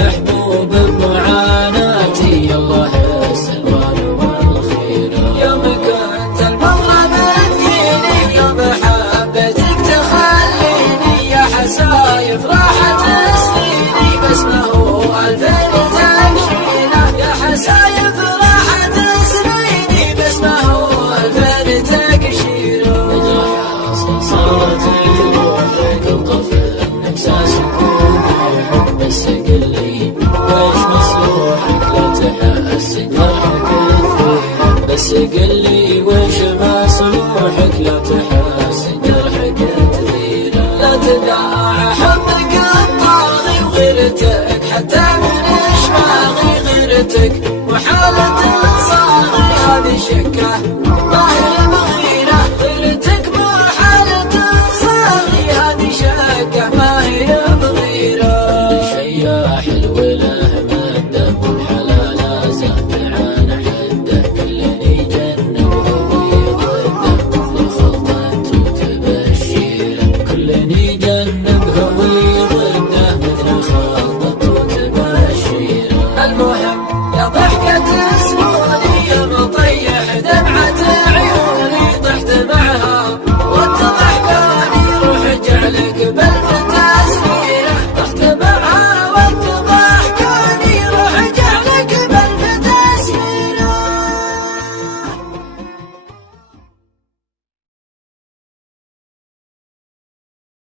محبوب بمعاناتي، يلا السلوان والخير. يوم كنت المولى مديني، يوم حبيتك تخليني، يا حسايف راحت سنيني، بس ما هو الفين تكشينا. يا حسايف راحت سنيني، بس ما هو الفين تكشينا. صارت روحك الطفل احساس كون بس قل لي ويش مصلوحك لا تحس جرحك كثير. بس قل لي ويش مصلوحك لا تحس جرحك كثير. لا تداعى حبك الطاغي وغيرتك، حتى من اشماغي غيرتك، وحالة صاغي هذه شكه ما هي بغيره. غيرتك وحالة صاغي هذه شكه ما هي بغيره. شياح الوله مده والحلال زاد عن حده، كلني جنه وهوي ضده، مثل خلطه وتبشيره. كلني جنه وهوي ضده، مثل خلطه وتبشيره. المهم يا ضحكة سنوني يا مطيح دمع